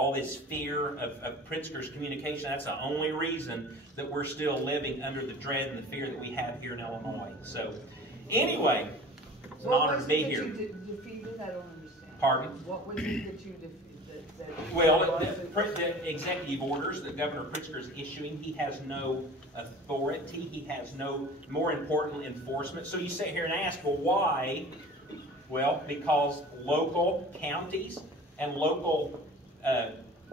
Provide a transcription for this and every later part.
all this fear of Pritzker's communication. That's the only reason that we're still living under the dread and the fear that we have here in Illinois. So, anyway, it's an honor to be here. You defeated? I don't understand. Pardon? What was it that you defeated? Well, the executive orders that Governor Pritzker is issuing, he has no authority. He has no, more important, enforcement. So you sit here and ask, well, why? Well, because local counties and local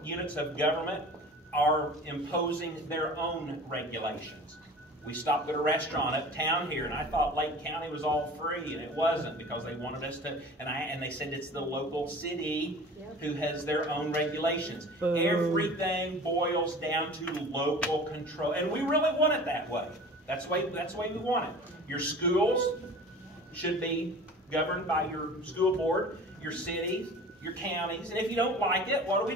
units of government are imposing their own regulations. We stopped at a restaurant uptown here, and I thought Lake County was all free, and it wasn't, because they wanted us to, and they said it's the local city who has their own regulations. Everything boils down to local control, and we really want it that way. That's the way we want it. Your schools should be governed by your school board, your cities, your counties, and if you don't like it, what do?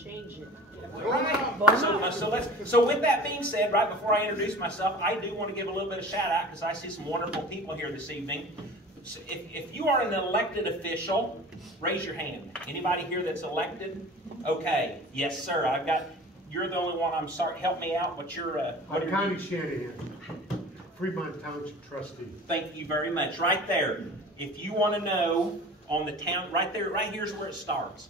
Change it. Right. So with that being said, right before I introduce myself, I do want to give a little bit of shout out because I see some wonderful people here this evening. So if you are an elected official, raise your hand. Anybody here that's elected? Okay. Yes, sir. You're the only one. I'm sorry. Help me out. What's your? I'm Connie Shanahan, Fremont Township trustee. Thank you very much. Right there. If you want to know on the town, right there, right here's where it starts.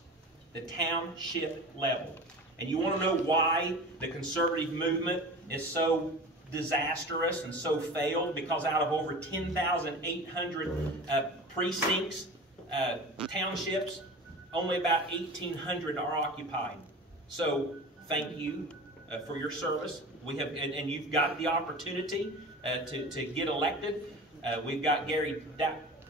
The township level. And you want to know why the conservative movement is so disastrous and so failed? Because out of over 10,800 precincts, townships, only about 1,800 are occupied. So thank you for your service. We have, and you've got the opportunity to get elected. We've got Gary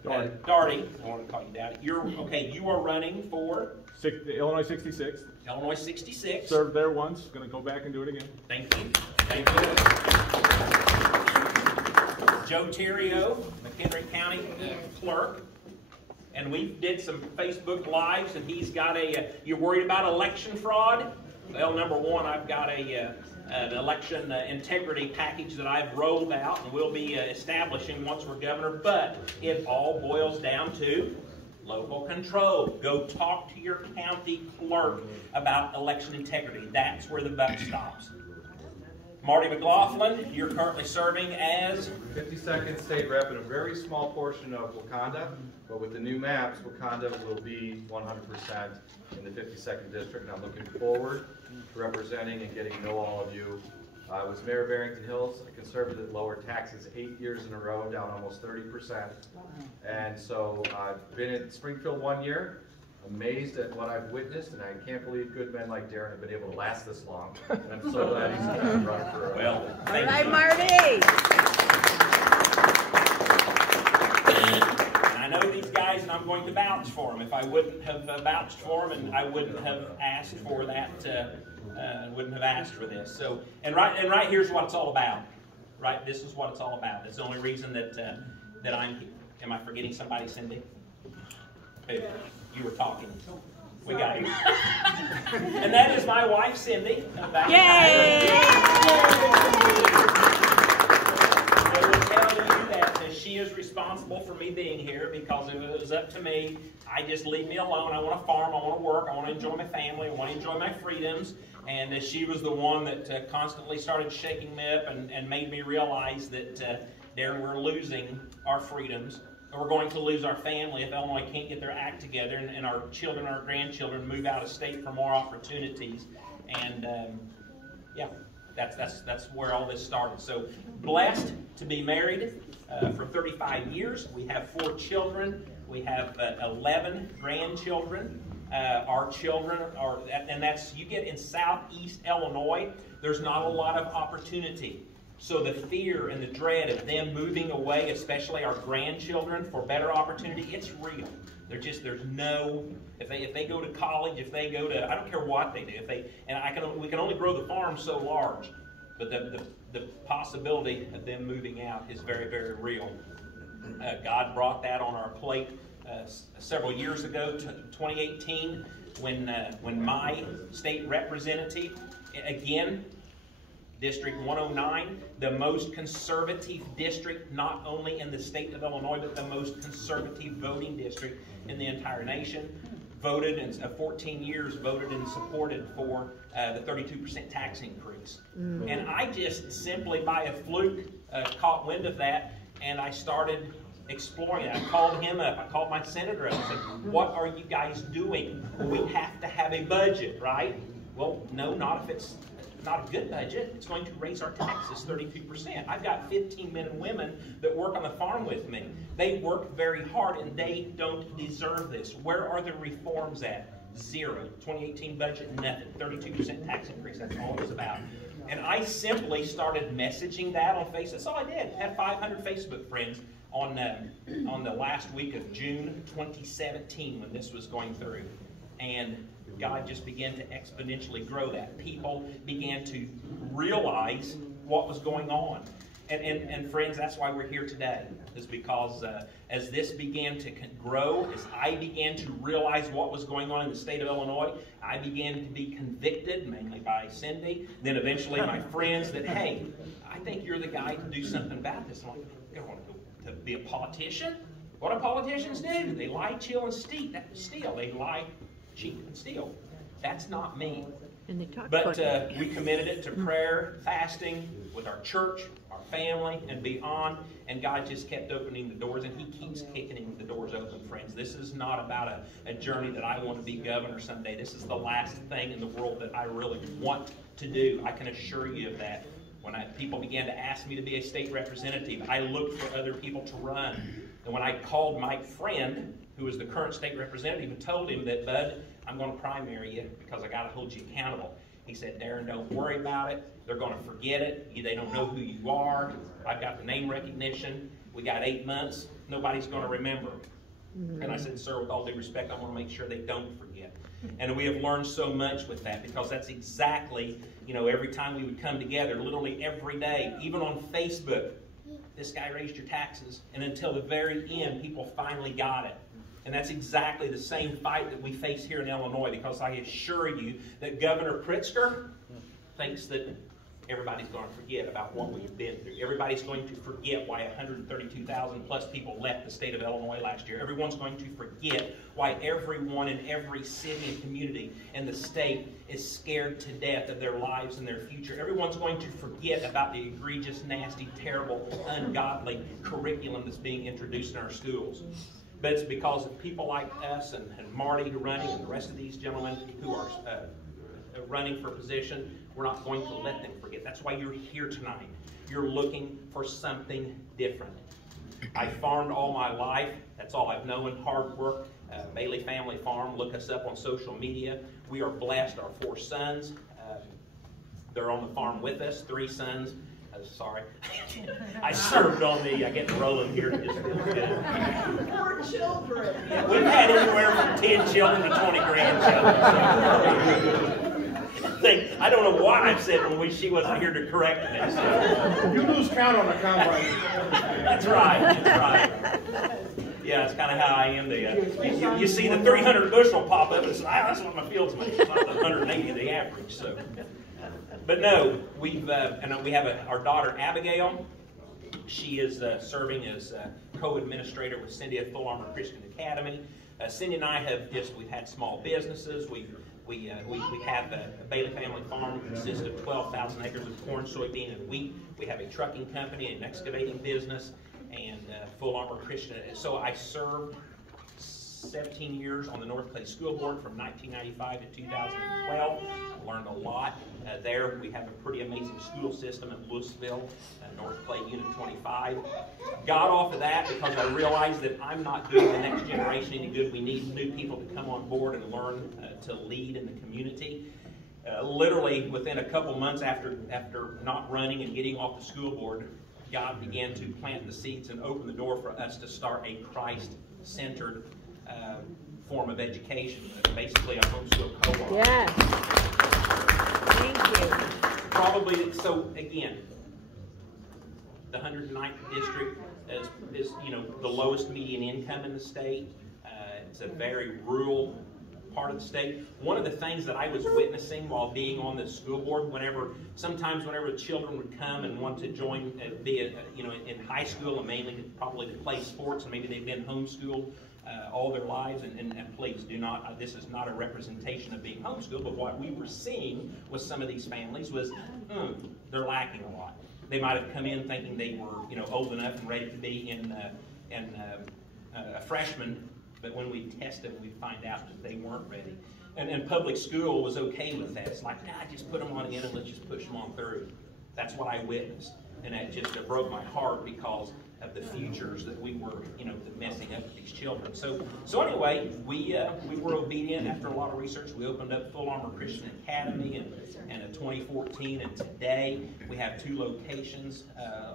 Darty. I want to call you Daddy. You are running for Illinois 66. Illinois 66. Served there once. Going to go back and do it again. Thank you. Thank you. Joe Terrio, McHenry County Clerk. And we did some Facebook Lives, and he's got you're worried about election fraud? Well, number one, I've got an election integrity package that I've rolled out and we'll be establishing once we're governor. But it all boils down to local control. Go talk to your county clerk about election integrity. That's where the buck stops. Marty McLaughlin, you're currently serving as 52nd state rep in a very small portion of Wauconda, but with the new maps, Wauconda will be 100% in the 52nd district, and I'm looking forward to representing and getting to know all of you. I was mayor of Barrington Hills, a conservative, lowered taxes 8 years in a row, down almost 30%. And so I've been in Springfield 1 year, amazed at what I've witnessed, and I can't believe good men like Darren have been able to last this long. And I'm so glad he's going to run for well, all right, Marty! I know these guys, and I'm going to vouch for them. If I wouldn't have vouched for them, and I wouldn't have asked for that, wouldn't have asked for this. So, and right here's what it's all about. Right, this is what it's all about. That's the only reason that I'm here. Am I forgetting somebody, Cindy? Who? You were talking. We got you. And that is my wife, Cindy. Yay! I will tell you that she is responsible for me being here, because if it was up to me, I just leave me alone. I want to farm, I want to work, I want to enjoy my family, I want to enjoy my freedoms. And she was the one that constantly started shaking me up and made me realize that, Darren, we're losing our freedoms. We're going to lose our family if Illinois can't get their act together, and our children, our grandchildren move out of state for more opportunities. And yeah, that's where all this started. So blessed to be married for 35 years. We have 4 children. We have 11 grandchildren. Our children are, and that's, you get in southeast Illinois, there's not a lot of opportunity. So the fear and the dread of them moving away, especially our grandchildren, for better opportunity, it's real. There's no, if they go to college, if they go to, I don't care what they do, we can only grow the farm so large, but the possibility of them moving out is very, very real. God brought that on our plate several years ago, 2018, when my state representative, again, District 109, the most conservative district, not only in the state of Illinois, but the most conservative voting district in the entire nation. voted, and 14 years voted and supported for the 32% tax increase. And I just simply by a fluke caught wind of that, and I started exploring it. I called him up. I called my senator up and said, what are you guys doing? We have to have a budget, right? Well, no, not if it's not a good budget. It's going to raise our taxes 32%. I've got 15 men and women that work on the farm with me. They work very hard, and they don't deserve this. Where are the reforms at? Zero. 2018 budget, nothing. 32% tax increase. That's all it was about. And I simply started messaging that on Facebook. That's all I did. I had 500 Facebook friends on the last week of June 2017 when this was going through. And God just began to exponentially grow that. People began to realize what was going on. And friends, that's why we're here today, is because as this began to grow, as I began to realize what was going on in the state of Illinois, I began to be convicted, mainly by Cindy, then eventually my friends, that, hey, I think you're the guy to do something about this. I'm like, you don't want to be a politician? What do politicians do? They lie, chill, and steal. They lie, cheat, and steal. That's not me. And they talk But we committed it to prayer, fasting, with our church, our family, and beyond. And God just kept opening the doors, and He keeps kicking the doors open, friends. This is not about a journey that I want to be governor someday. This is the last thing in the world that I really want to do. I can assure you of that. When people began to ask me to be a state representative, I looked for other people to run. And when I called my friend, who is the current state representative, and told him that, Bud, I'm going to primary you because I got to hold you accountable. He said, Darren, don't worry about it. They're going to forget it. They don't know who you are. I've got the name recognition. We got 8 months. Nobody's going to remember. And I said, sir, with all due respect, I want to make sure they don't forget. And we have learned so much with that, because that's exactly, every time we would come together, literally every day, even on Facebook, this guy raised your taxes. And until the very end, people finally got it. And that's exactly the same fight that we face here in Illinois, because I assure you that Governor Pritzker thinks that everybody's going to forget about what we've been through. Everybody's going to forget why 132,000 plus people left the state of Illinois last year. Everyone's going to forget why everyone in every city and community in the state is scared to death of their lives and their future. Everyone's going to forget about the egregious, nasty, terrible, ungodly curriculum that's being introduced in our schools. But it's because of people like us and Marty running, and the rest of these gentlemen who are running for position. We're not going to let them forget. That's why you're here tonight. You're looking for something different. I farmed all my life. That's all I've known. Hard work. Bailey Family Farm. Look us up on social media. We are blessed. Our 4 sons, they're on the farm with us. 3 sons. Sorry. I served on I get rolling here. It just feels good. Poor children. Yeah, we've had anywhere from 10 children to 20 grandchildren. I don't know why I said when she wasn't here to correct me. So. You lose count on the combine. That's right. That's right. Yeah, it's kind of how I am. You see the 300 bushel pop up and say, that's what my fields make. It's not the 180 the average. So. But no, we have our daughter Abigail. She is serving as co-administrator with Cindy at Full Armor Christian Academy. Cindy and I we've had small businesses. We have a Bailey Family Farm that consists of 12,000 acres of corn, soybean, and wheat. We have a trucking company, an excavating business, and Full Armor Christian. So I served 17 years on the North Clay School Board from 1995 to 2012. I learned a lot there. We have a pretty amazing school system in Louisville, North Clay Unit 25. Got off of that because I realized that I'm not doing the next generation any good. We need new people to come on board and learn to lead in the community. Literally within a couple months after not running and getting off the school board, God began to plant the seeds and open the door for us to start a Christ-centered form of education, basically a homeschool co-op. Yes. Thank you. Probably, so again, the 109th district is the lowest median income in the state. It's a very rural part of the state. One of the things that I was witnessing while being on the school board, sometimes whenever children would come and want to join, in high school, and mainly probably to play sports, and maybe they've been homeschooled all their lives, and please do not, this is not a representation of being homeschooled, but what we were seeing with some of these families was, they're lacking a lot. They might have come in thinking they were, old enough and ready to be a freshman, but when we test them, we find out that they weren't ready. And public school was okay with that. It's like, just put them on in and let's just push them on through. That's what I witnessed. And that just broke my heart because of the futures that we were, messing up with these children. So anyway, we were obedient after a lot of research. We opened up Full Armor Christian Academy in 2014, and today we have 2 locations,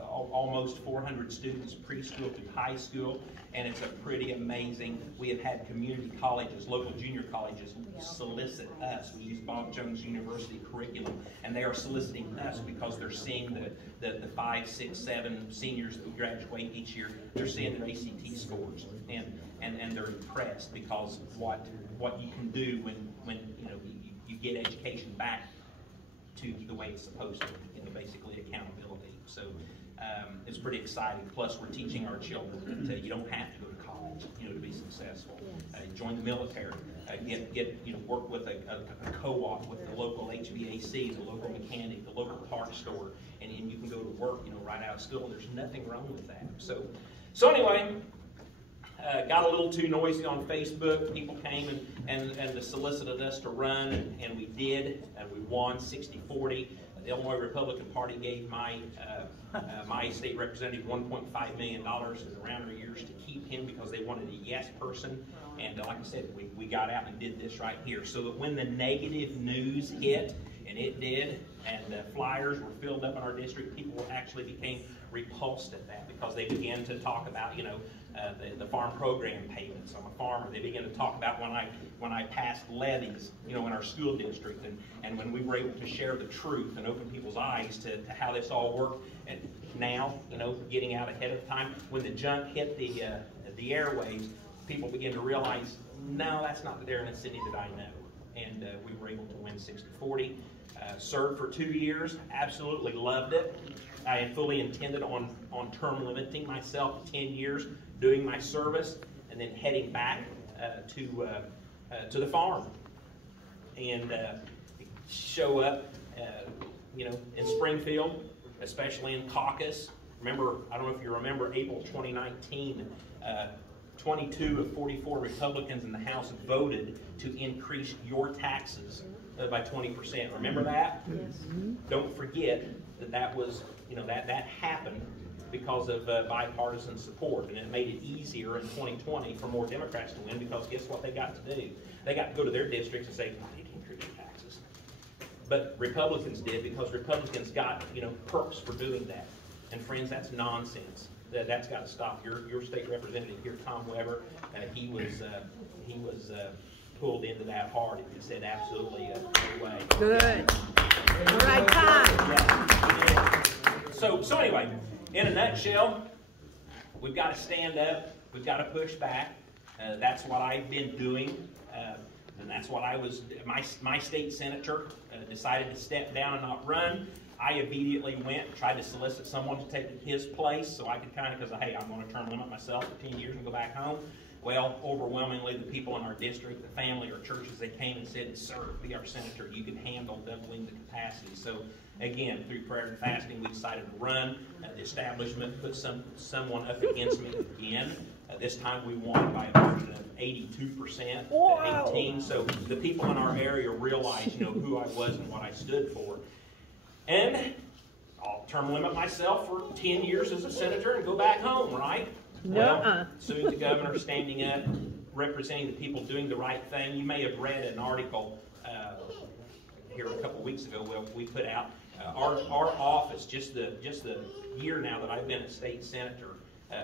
almost 400 students, preschool to high school, and it's a pretty amazing. We have had community colleges, local junior colleges solicit us. We use Bob Jones University curriculum, and they are soliciting us because they're seeing the 5, 6, 7 seniors that we graduate each year. They're seeing their ACT scores, and they're impressed because what you can do when you get education back to the way it's supposed to, basically accountability. So it's pretty exciting. Plus, we're teaching our children that you don't have to go to college, to be successful. Join the military. Work with a co-op with the local HVAC, the local mechanic, the local parts store, and you can go to work, right out of school. There's nothing wrong with that. So anyway. Got a little too noisy on Facebook. People came and solicited us to run, and we did, and we won 60-40. The Illinois Republican Party gave my state representative $1.5 million in the round of years to keep him because they wanted a yes person. And like I said, we got out and did this right here so that when the negative news hit, and it did, and the flyers were filled up in our district, people actually became repulsed at that because they began to talk about, the farm program payments. I'm a farmer. They began to talk about when I passed levies, in our school district, and when we were able to share the truth and open people's eyes to how this all worked. And now, getting out ahead of time, when the junk hit the airwaves, people begin to realize, no, that's not the Darren and Cindy that I know. And we were able to win 60-40. Served for 2 years, absolutely loved it. I had fully intended on term limiting myself to 10 years, doing my service, and then heading back to the farm and show up, in Springfield, especially in caucus. Remember, I don't know if you remember, April 2019. 22 of 44 Republicans in the House voted to increase your taxes by 20%. Remember that? Yes. Don't forget that was, that happened because of bipartisan support, and it made it easier in 2020 for more Democrats to win because guess what they got to do? They got to go to their districts and say, I need to increase your taxes. But Republicans did because Republicans got, perks for doing that. And friends, that's nonsense. That's got to stop. Your state representative here, Tom Weber, he was pulled into that hard, and he said absolutely no way. Good. All right, time. Yeah. So anyway, in a nutshell, we've got to stand up. We've got to push back. That's what I've been doing, and that's what I was. My state senator decided to step down and not run. I immediately went, tried to solicit someone to take his place so I could kind of, because, hey, I'm going to term limit myself for 10 years and go back home. Well, overwhelmingly, the people in our district, the family or churches, they came and said, sir, be our senator. You can handle doubling the capacity. So, again, through prayer and fasting, we decided to run. The establishment put someone up against me again. This time we won by a margin of 82% to 18. So the people in our area realized, who I was and what I stood for. And I'll term limit myself for 10 years as a senator and go back home, right? Well, soon the governor standing up, representing the people doing the right thing. You may have read an article here a couple weeks ago. Well, we put out our office, just the year now that I've been a state senator,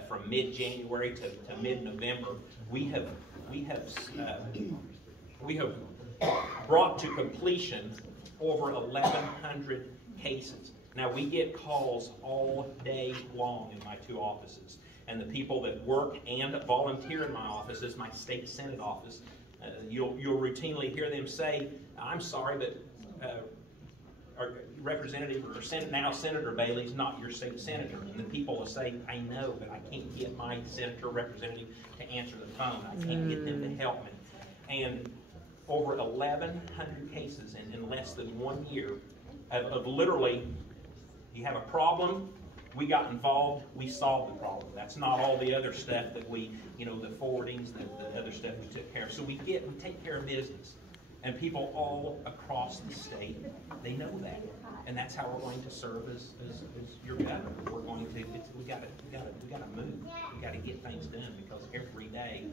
from mid-January to mid-November, we have brought to completion over 1,100 cases. Now, we get calls all day long in my 2 offices. And the people that work and volunteer in my office is my state senate office. You'll routinely hear them say, I'm sorry, but or Representative or now Senator Bailey's not your state senator. And the people will say, I know, but I can't get my senator or representative to answer the phone. I can't get them to help me. And over 1,100 cases in less than 1 year of literally, you have a problem, we got involved, we solved the problem. That's not all the other stuff that we, the forwardings, the other stuff we took care of. So we take care of business. And people all across the state, they know that. And that's how we're going to serve as your governor. We're going to, we gotta move. We gotta get things done, because every day,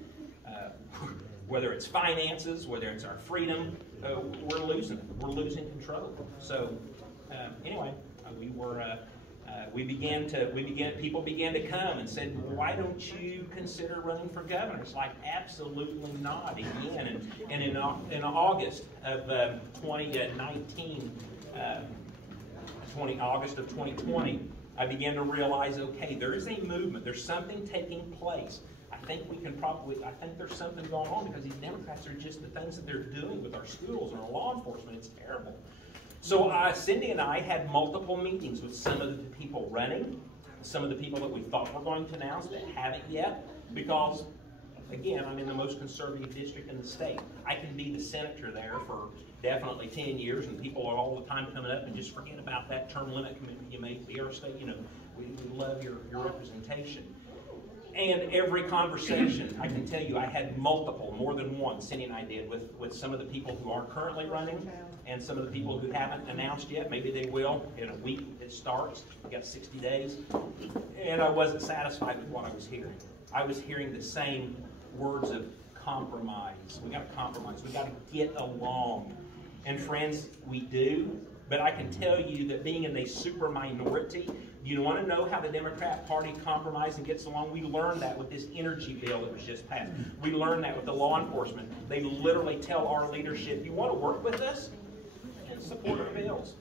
whether it's finances, whether it's our freedom, we're losing control. So anyway, people began to come and said, why don't you consider running for governor? It's like, absolutely not, again. And in August of 2019, August of 2020, I began to realize, okay, there is a movement. There's something taking place. I think there's something going on, because these Democrats are just, the things that they're doing with our schools and our law enforcement, it's terrible. So Cindy and I had multiple meetings with some of the people running, some of the people that we thought were going to announce that haven't yet, because, again, I'm in the most conservative district in the state. I can be the senator there for definitely 10 years, and people are all the time coming up and just forget about that term limit commitment you made to be our state. We love your representation. And every conversation, I can tell you, I had more than one, Cindy and I did, with some of the people who are currently running and some of the people who haven't announced yet. Maybe they will in a week. It starts. We've got 60 days. And I wasn't satisfied with what I was hearing. I was hearing the same words of compromise. We got to compromise. We got to get along. And friends, we do. But I can tell you that being in a super minority, you want to know how the Democrat Party compromises and gets along? We learned that with this energy bill that was just passed. We learned that with the law enforcement. They literally tell our leadership, you want to work with us? And support our bills.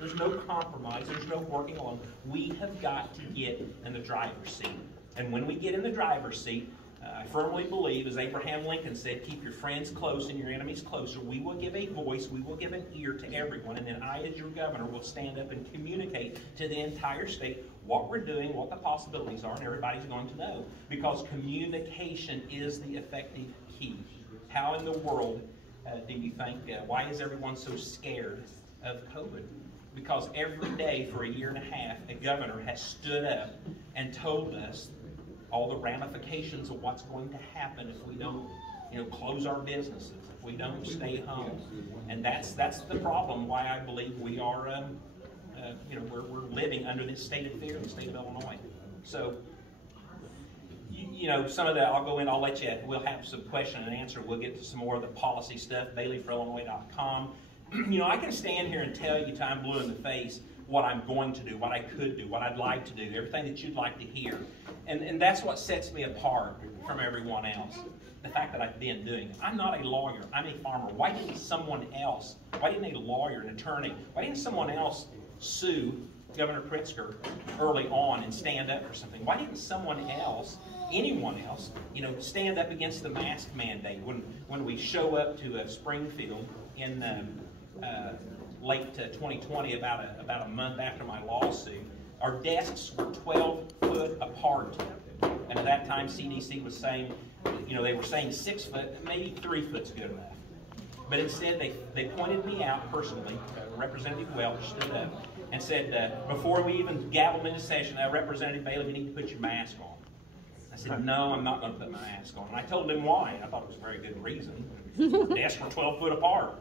There's no compromise. There's no working along. We have got to get in the driver's seat. And when we get in the driver's seat, I firmly believe, as Abraham Lincoln said, keep your friends close and your enemies closer. We will give a voice, we will give an ear to everyone, and then I, as your governor, will stand up and communicate to the entire state what we're doing, what the possibilities are, and everybody's going to know. Because communication is the effective key. How in the world do you think, why is everyone so scared of COVID? Because every day for a year and a half, a governor has stood up and told us all the ramifications of what's going to happen if we don't, close our businesses, if we don't stay home. And that's the problem why I believe we are, we're living under this state of fear in the state of Illinois. So, some of that, I'll let you, we'll have some question and answer. We'll get to some more of the policy stuff, baileyforillinois.com. I can stand here and tell you till I'm blue in the face what I'm going to do, what I could do, what I'd like to do, everything that you'd like to hear. And that's what sets me apart from everyone else, the fact that I've been doing it. I'm not a lawyer, I'm a farmer. Why didn't a lawyer, an attorney, why didn't someone else sue Governor Pritzker early on and stand up for something? Why didn't someone else, anyone else, stand up against the mask mandate when we show up to Springfield in late 2020, about a month after my lawsuit? Our desks were 12 foot apart. And at that time, CDC was saying, they were saying 6 foot, maybe 3 foot's good enough. But instead, they pointed me out personally. Representative Welch stood up and said, before we even gavelled into session, Representative Bailey, you need to put your mask on. I said, no, I'm not going to put my mask on. And I told him why. I thought it was a very good reason. The desks were 12 foot apart.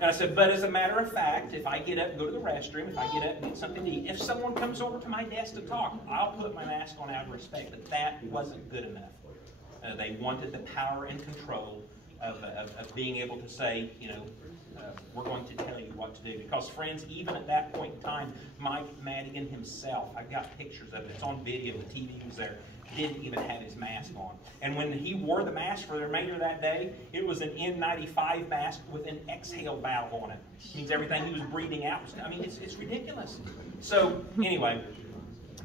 And I said, but as a matter of fact, if I get up and go to the restroom, if I get up and get something to eat, if someone comes over to my desk to talk, I'll put my mask on out of respect. But that wasn't good enough. They wanted the power and control of being able to say, we're going to tell you what to do. Because, friends, even at that point in time, Mike Madigan himself, I've got pictures of it, it's on video, the TV was there, didn't even have his mask on. And when he wore the mask for the remainder of that day, it was an N95 mask with an exhale valve on it. It means everything he was breathing out was, it's ridiculous. So, anyway,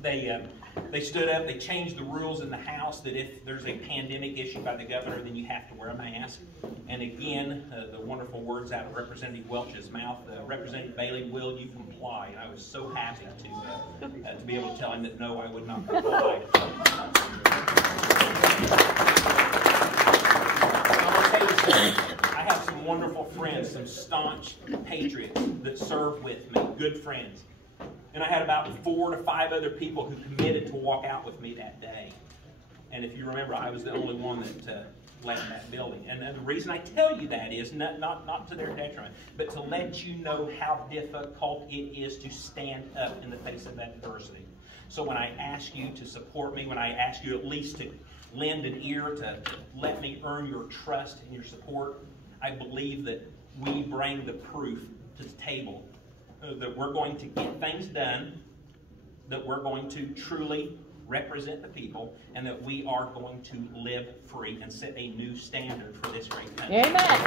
they They stood up, they changed the rules in the House that if there's a pandemic issued by the governor, then you have to wear a mask. And again, the wonderful words out of Representative Welch's mouth, Representative Bailey, will you comply? And I was so happy to be able to tell him that no, I would not comply. I have some wonderful friends, some staunch patriots that serve with me, good friends. And I had about 4 to 5 other people who committed to walk out with me that day. And if you remember, I was the only one that left that building. And the reason I tell you that is not to their detriment, but to let you know how difficult it is to stand up in the face of adversity. So when I ask you to support me, when I ask you at least to lend an ear, to let me earn your trust and your support, I believe that we bring the proof to the table that we're going to get things done, that we're going to truly represent the people, and that we are going to live free and set a new standard for this great country. Amen.